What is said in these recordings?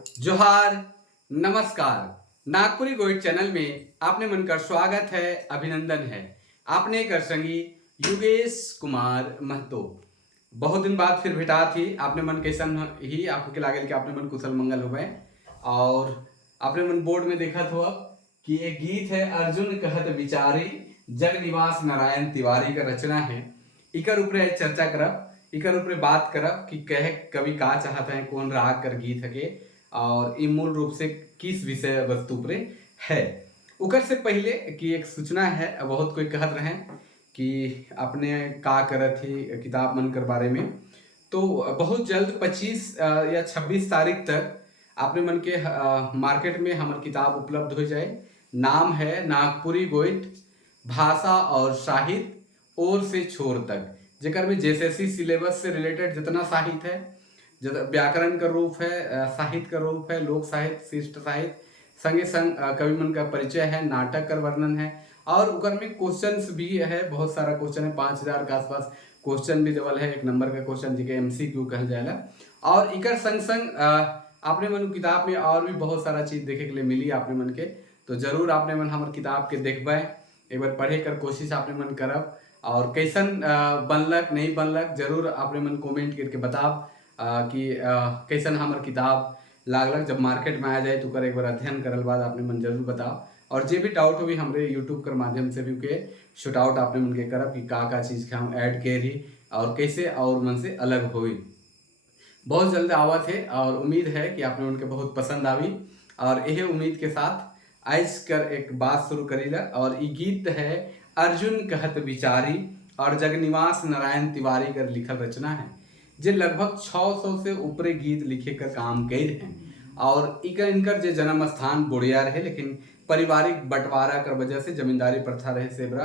जोहार, नमस्कार। नागपुरी गोइड चैनल में आपने मन का स्वागत है, अभिनंदन है। आपने कर संगी योगेश कुमार महतो। बहुत दिन बाद फिर भेटा थी। आपने मन कैसन ही आपके लागल कि आपने मन कुशल मंगल हो गए। और आपने मन बोर्ड में देखा तो अब कि एक गीत है अर्जुन कहत विचारी, जग निवास नारायण तिवारी का रचना है। इकर ऊपर चर्चा करब, इकर ऊपर बात करब कि कहे कवि का चाहते हैं, कौन राग कर गीत है और ये मूल रूप से किस विषय वस्तु पर है। उकर से पहले कि एक सूचना है, बहुत कोई कहत रहे कि आपने का करत ही किताब मन कर बारे में। तो बहुत जल्द 25 या 26 तारीख तक आपने मन के मार्केट में हमार किताब उपलब्ध हो जाए। नाम है नागपुरी गोइड भाषा और साहित्य ओर से छोर तक, जेकर में जेएसएससी सिलेबस से रिलेटेड जितना साहित्य है, व्याकरण का रूप है, साहित्य का रूप है, लोक साहित्य, शिष्ट साहित्य, संगे संग कवि मन का परिचय है, नाटक का वर्णन है और उकर में क्वेश्चंस भी है। बहुत सारा क्वेश्चन है, 5000 के आसपास क्वेश्चन भी देवल है। 1 नंबर का क्वेश्चन जिके एमसीक्यू कहल जाएगा। और इकर संग संग आपने मन किताब में और भी बहुत सारा चीज देखे के लिए मिली आपने मन के। तो जरूर आपने मन हमारे किताब के देखबे, एक बार पढ़े कर कोशिश आपने मन करब और कैसन बनलक नहीं बनलक जरूर आपने मन कमेंट करके बताब कि कैसन हमार किताब लागलक। जब मार्केट में आ जाए तो कर एक बार अध्ययन करल बाद आपने मन जरूर बताओ। और जे भी डाउट हो भी हमरे यूट्यूब कर माध्यम से भी के शूट आउट आपने मन के करब कि का चीज़ के हम ऐड के रही और कैसे और मन से अलग हुई। बहुत जल्द आवत है और उम्मीद है कि आपने उनके बहुत पसंद आई। और यही उम्मीद के साथ आज कर एक बात शुरू करीला। और ये गीत है अर्जुन कहत विचारी और जगनिवास नारायण तिवारी कर लिखल रचना है, जे लगभग 600 से ऊपरे गीत लिखे का काम कैर हैं। और इनकर जे जन्म स्थान बोड़िया रहे, लेकिन पारिवारिक बंटवारा कर वजह से जमींदारी प्रथा रहे सेबरा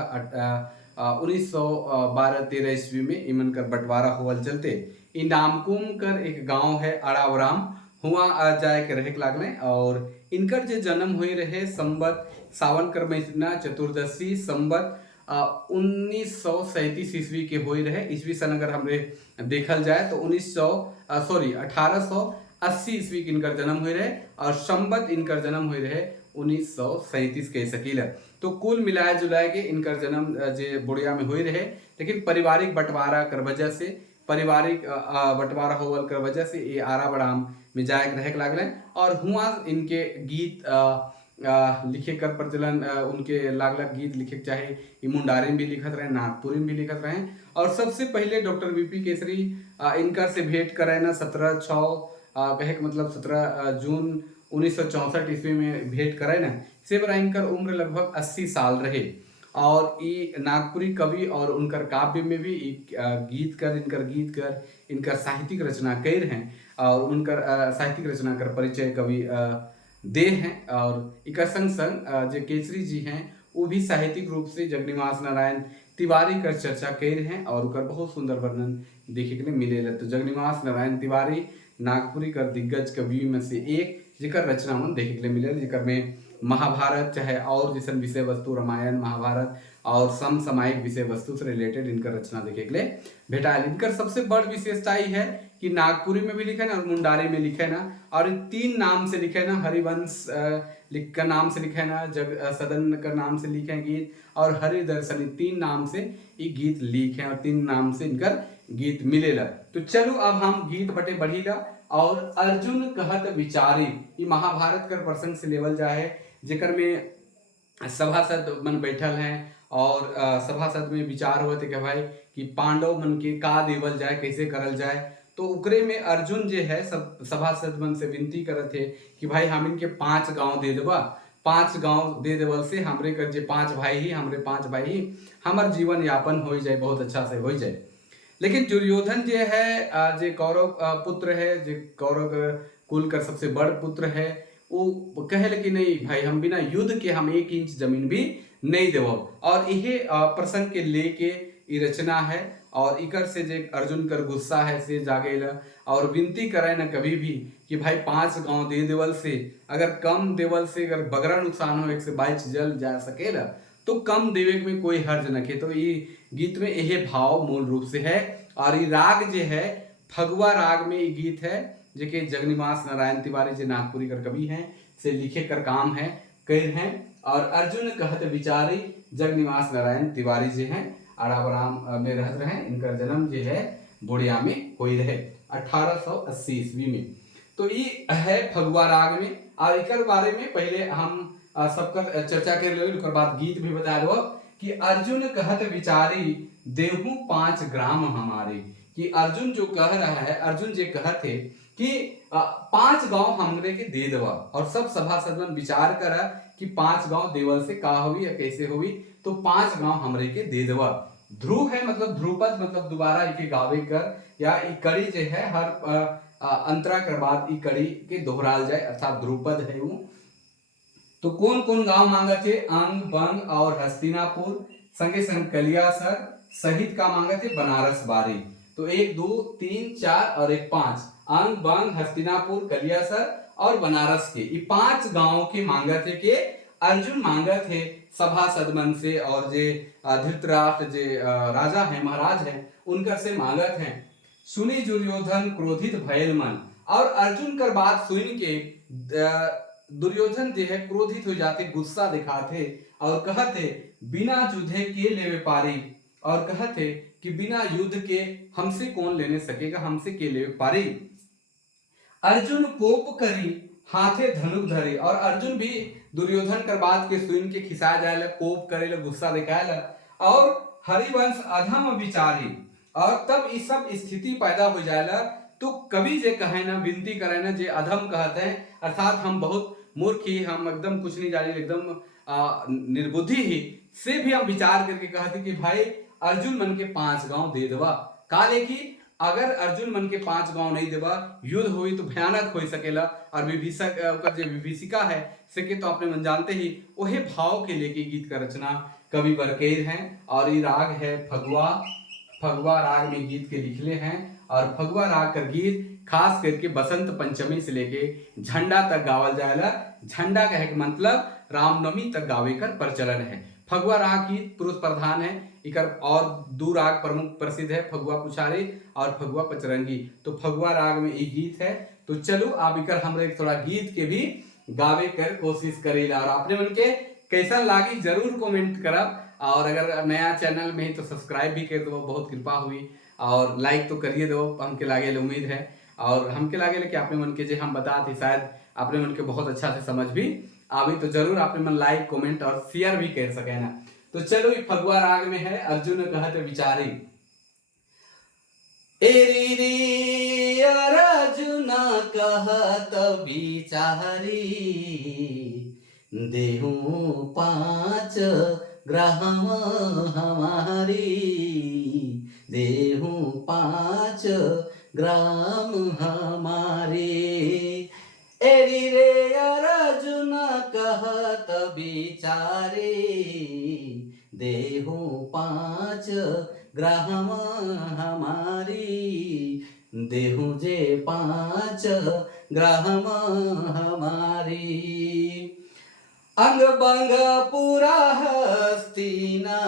1912-13 ईस्वी में इमन कर बंटवारा हुआ चलते इ नामकुम कर एक गांव है अड़ावराम हुआ जाए के रहे लागले। और इनकर जे जन्म हुई रहे संबत सावन कर महीना चतुर्दशी संबत 1937 ईस्वी के हुई रहे। ईस्वी सन अगर हमरे देखल जाए तो 1880 ईस्वी के इनकर जन्म हुई रहे और संबत इनकर जन्म हुई रहे 1937 के सकील। तो कुल मिलाए जुलाए के इनकर जन्म जे बुढ़िया में हुई रहे, लेकिन पारिवारिक बंटवारा कर वजह से, पारिवारिक बंटवारा होवल कर वजह से ये आराबड़ाम में जाए रहे लागले। और हुआ इनके गीत लिखे कर प्रचलन उनके लागलक गीत लिखे चाहे मुंडारी में भी लिखत रहे, नागपुरी में भी लिखत रहे। और सबसे पहले डॉक्टर बीपी केसरी इनकर से भेंट करे ना 17/6 कहे मतलब 17 जून 1964 ईस्वी में भेंट करे ना। से बरा इनकर उम्र लगभग 80 साल रहे। और ये नागपुरी कवि और उनकर काव्य में भी इनकर इनकर साहित्यिक रचना कैर हैं और उनकर साहित्यिक रचना कर परिचय कवि दे हैं। और एक संग संग जो केसरी जी हैं वो भी साहित्यिक रूप से जगनिवास नारायण तिवारी कर चर्चा कैर हैं और उनकर बहुत सुंदर वर्णन देखे के लिए मिलेगा। तो जगनिवास नारायण तिवारी नागपुरी कर दिग्गज कवि में से एक, जिकर रचना मन देखे के लिए मिले, जिकर में महाभारत चाहे और जैसे विषय वस्तु रामायण महाभारत और समसामयिक विषय वस्तु से रिलेटेड इनकर रचना देखे के लिए भेटा। इनकर सबसे बड़ विशेषता ही है कि नागपुरी में भी लिखे ना और मुंडारी में लिखे ना, और 3 नाम से लिखे ना, हरिवंश का नाम से लिखे ना, जग सदन का नाम से लिखे गीत और हरिदर्शनी 3 नाम से ये गीत लिखे और 3 नाम से इनकर गीत मिलेला। तो चलो अब हम गीत बटे बढ़ीला। और अर्जुन कहत विचारी ये महाभारत कर प्रसंग से लेवल जाए, जेकर में सभासद मन बैठल हैं और सभासद में विचार हुए थे कि भाई कि पांडव मन के का देवल जाए, कैसे करल जाए। तो उकरे में अर्जुन जे है सब सभासद मन से विनती करत थे कि भाई हम इनके 5 गांव दे देबा, 5 गांव दे देवल से हमरे कर जे 5 भाई ही हमार जीवन यापन हो जाए, बहुत अच्छा से हो जाए। लेकिन दुर्योधन जे है जे कौरव पुत्र है, जे कौरव कुल का सबसे बड़ पुत्र है, वो कहे कि नहीं भाई हम बिना युद्ध के हम 1 इंच जमीन भी नहीं देव। और यही प्रसंग के लेके ये रचना है। और इकर से जे अर्जुन कर गुस्सा है से जागेला और विनती करे ना कभी भी कि भाई 5 गांव दे देवल से, अगर कम देवल से अगर बगरा नुकसान हो 1 से 22 जल जा सकेला तो कम देवे में कोई हर्ज नखे। तो ये गीत में यही भाव मूल रूप से है। और ये राग जे है फगुआ राग में ये गीत है जेके जगन्निवास नारायण तिवारी जे नागपुरी कर कवि हैं से लिखे कर काम है कर हैं। और अर्जुन कहत विचारी जगन्निवास नारायण तिवारी जे हैं आराबराम में रहत रहे। इनकर जन्म जो है बोड़िया में हुई रहे 1880 ईस्वी में। तो ये है फगुआ राग में। और इकर बारे में पहले हम सबकर चर्चा कर ले, ओकर बाद गीत भी बता दो कि अर्जुन कहत विचारी देहू 5 ग्राम हमारे। कि अर्जुन जो कह रहा है, अर्जुन जो कहते कि 5 गांव हमरे के दे देवा। और सब सभासदन विचार करा कि 5 गांव देवल से का होगी या कैसे होगी, तो 5 गांव हमरे के दे देवा। ध्रुव है मतलब ध्रुपद मतलब दोबारा इके गावे कर, या ई कड़ी जो है हर अंतरा के बाद ई कड़ी के दोहराल जाए, अर्थात ध्रुपद है वो। तो कौन कौन गांव मांगा थे? अंग, बंग और हस्तिनापुर, संगे संग कलियासर सहित का मांगा थे बनारस बारी। तो 1 2 3 4 और 1 5 अंग, बंग, हस्तिनापुर, कलियासर और बनारस के ये 5 गांवों के मांगा थे के अर्जुन मांगा थे सभासद मन से। और जे धृतराष्ट्र जे राजा है महाराज है उनकर से मांगत है। सुनी दुर्योधन क्रोधित भयल मन। और अर्जुन कर बात सुन के दुर्योधन जो है क्रोधित हो जाते, गुस्सा दिखाते और कहते बिना युद्धे के लेवे पारी। और कहते कि बिना युद्ध के हमसे कौन लेने सकेगा, हमसे के लेवे पारी। अर्जुन कोप करी हाथे धनुक धरे। और अर्जुन भी दुर्योधन कर बात के सुन के खिसा जाए, कोप करे, गुस्सा दिखाए। और हरिवंश अधम विचारी। और तब इस सब स्थिति पैदा हो जाएगा। तो कवि जे कहे ना, विनती करे ना, जे अधम कहते हैं अर्थात हम बहुत मूर्ख ही, हम एकदम कुछ नहीं जाने, एकदम निर्बुद्धि ही से भी हम विचार करके कहते कि भाई अर्जुन मन के 5 गांव दे देवा। काले की अगर अर्जुन मन के 5 गांव नहीं देवा, युद्ध हुई तो भयानक हो सकेला। और विभीषिका है से तो अपने मन जानते ही, वही भाव के लेके गीत का रचना कवि बरकेर हैं। और ये राग है फगुआ। फगुआ राग में गीत के लिखले हैं। और फगुआ राग का गीत खास करके बसंत पंचमी से लेके झंडा तक गावल जाएला। झंडा कहे के मतलब रामनवमी तक गावे कर प्रचलन है। फगुआ राग गीत पुरुष प्रधान है। इकर और 2 राग प्रमुख प्रसिद्ध है, फगुआ पुछारी और फगुआ पचरंगी। तो फगुआ राग में ये गीत है। तो चलो आप इकर हमरे थोड़ा गीत के भी गावे कर कोशिश करेला। और अपने मन के कैसा लागी जरूर कमेंट करब। और अगर नया चैनल में ही तो सब्सक्राइब भी कर दो, बहुत कृपा हुई। और लाइक तो करिए दो, हमके लागे उम्मीद है। और हमके लागे कि अपने मन के जो हम बता थे शायद अपने मन के बहुत अच्छा से समझ भी आवी। तो जरूर अपने मन लाइक कमेंट और शेयर भी कर सके ना। तो चलो ये फगुआ राग में है। अर्जुन कहते विचारी एरी रे अर्जुन कहत विचारी देहू 5 ग्राम हमारी। देहू 5 ग्राम हमारी। एरी रे अर्जुन कहत विचारी देहू 5 ग्राम हमारी। देहू जे 5 ग्राम हमारी। अंग बंग पूरा हस्तिना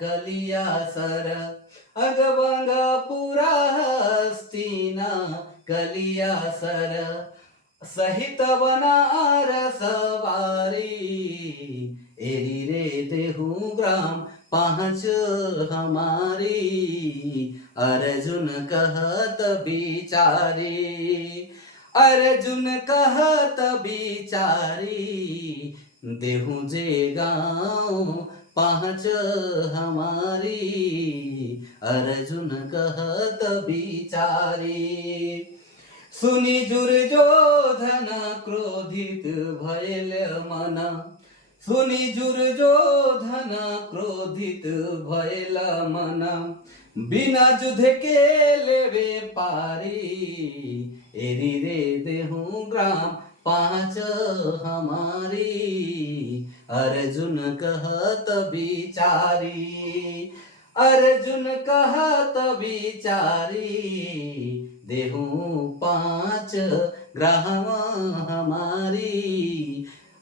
कलियासर। अंग बंग पूरा हस्तिना कलियासर सहित बनारस बारी। एरी रे देहू ग्राम 5 हमारी। अर्जुन कहत विचारी। अर्जुन कहत विचारी देहू जे गाँव 5 हमारी। अर्जुन कहत विचारी। सुनी दुर्योधन क्रोधित भयल मन। सुनी दुर्योधन क्रोधित भयल मन। बिना युद्ध के लेवे पारी। एरी रे देहू ग्राम 5 हमारी। अर्जुन कहत विचारी। अर्जुन कहत विचारी देहू 5 ग्राम हमारी।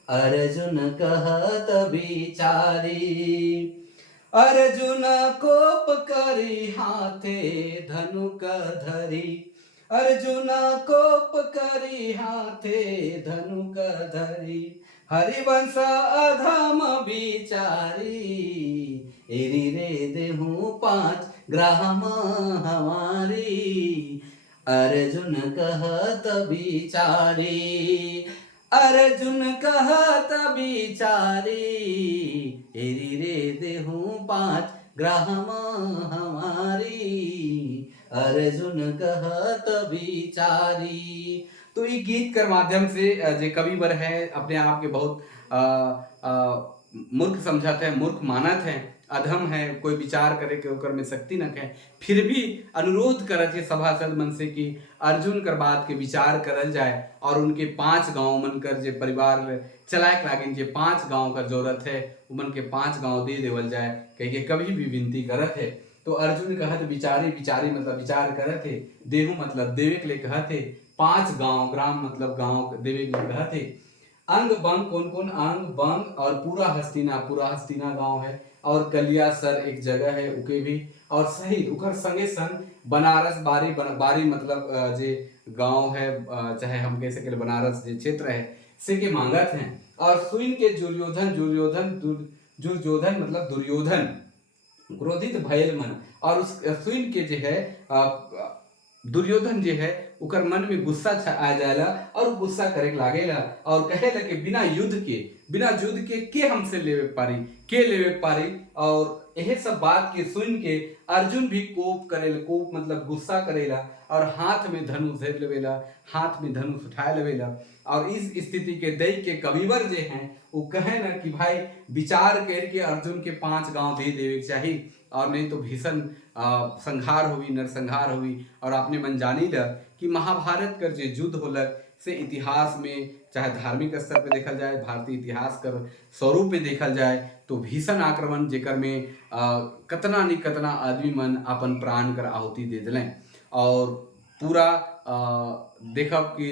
अर्जुन कहत विचारी। अर्जुन कोप करी हाथे धनुक धरी। अर्जुना कोप करी हाथे धनुक धरी हरिवंश अधम बिचारी एरी रे देहूं 5 ग्राम हमारी अर्जुन कहत बिचारी अर्जुन कहत बिचारी एरी रे देहूं 5 ग्राम हमारी अर्जुन कहत बिचारी। तो ये गीत कर माध्यम से जे कवि बर है अपने आप के बहुत मूर्ख समझत है, मूर्ख मानत है, अधम है, कोई विचार करे के ओकर में शक्ति न है, फिर भी अनुरोध करत है सभासद मन से कि अर्जुन कर बात के विचार करल जाए और उनके 5 गांव मन कर जे परिवार चलाए के लागिन जे 5 गांव का जरूरत है उमन के 5 गांव दे देवल जाए कहिए कभी भी विनती करत है। तो अर्जुन कहत बिचारी, बिचारी मतलब विचार करत है, देहु मतलब देवे के लिए कहत है, 5 गांव, ग्राम मतलब गांव देवे के लिए कहत है। अंग बंग कौन कौन अंग बंग और पूरा हस्तिना गांव है और कलियासर एक जगह है उके भी और सही उकर संगे संग बनारस बारी मतलब जे गांव है चाहे हम कह सके बनारस जे क्षेत्र है से के मांगत हैं और सुइन के दुर्योधन मतलब दुर्योधन क्रोधित भयल मन और उस सुइन के जो है दुर्योधन जो है उकर मन में गुस्सा आ जाएला और गुस्सा करे लागेला और कहेला कि बिना युद्ध के हमसे लेवे पारी और यह सब बात के सुन के अर्जुन भी कोप करेला, कोप मतलब गुस्सा करेला और हाथ में धनुष धर लेवेला, हाथ में धनुष उठा लेवेला और इस स्थिति के देख के कविवर जे हैं वो कहे ना कि भाई विचार करके अर्जुन के 5 गांव दे देवे चाहिए और नहीं तो भीषण संहार हुई, नरसंहार हुई। और आपने मन जानी ल कि महाभारत कर जे युद्ध होलक से इतिहास में चाहे धार्मिक स्तर पे देखल जाए, भारतीय इतिहास कर स्वरूप में देखल जाए तो भीषण आक्रमण जेकर में कतना नहीं कतना आदमी मन अपन प्राण कर आहुति दे दिलें और पूरा देखब कि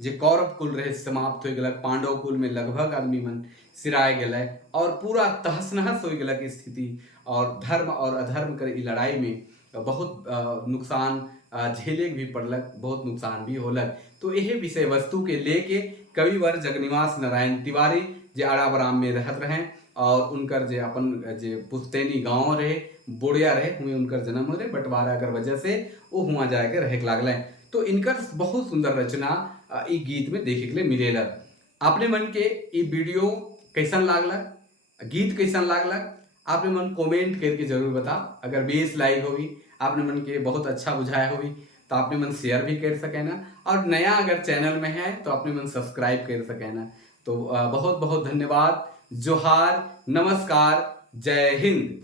जे कौरव कुल रहे समाप्त हो गलक, पांडव कुल में लगभग आदमी मन सिराए गए और पूरा तहस नहस हो गलक स्थिति और धर्म और अधर्म कर लड़ाई में बहुत नुकसान झेले भी पड़लक, बहुत नुकसान भी होलक। तो यह विषय वस्तु के लेके कविवर जगन्निवास नारायण तिवारी जे आड़ाबराम में रहत रहे और उनकर जे अपन जे पुस्तैनी गांव रहे बोड़िया रहे हुए उनकर जन्म हो रहे बंटवारा कर वजह से वो हुआ जाके रहे लागल। तो इनकर बहुत सुंदर रचना ई गीत में देखे के लिए मिलेला। आपने मन के ई वीडियो कैसन लागलक, गीत कैसन लागलक, आपने मन कमेंट करके जरूर बता। अगर 20 लाइक होगी आपने मन के बहुत अच्छा बुझाया होगी तो आपने मन शेयर भी कर सके ना और नया अगर चैनल में है तो आपने मन सब्सक्राइब कर सके ना। तो बहुत बहुत धन्यवाद, जोहार, नमस्कार, जय हिंद।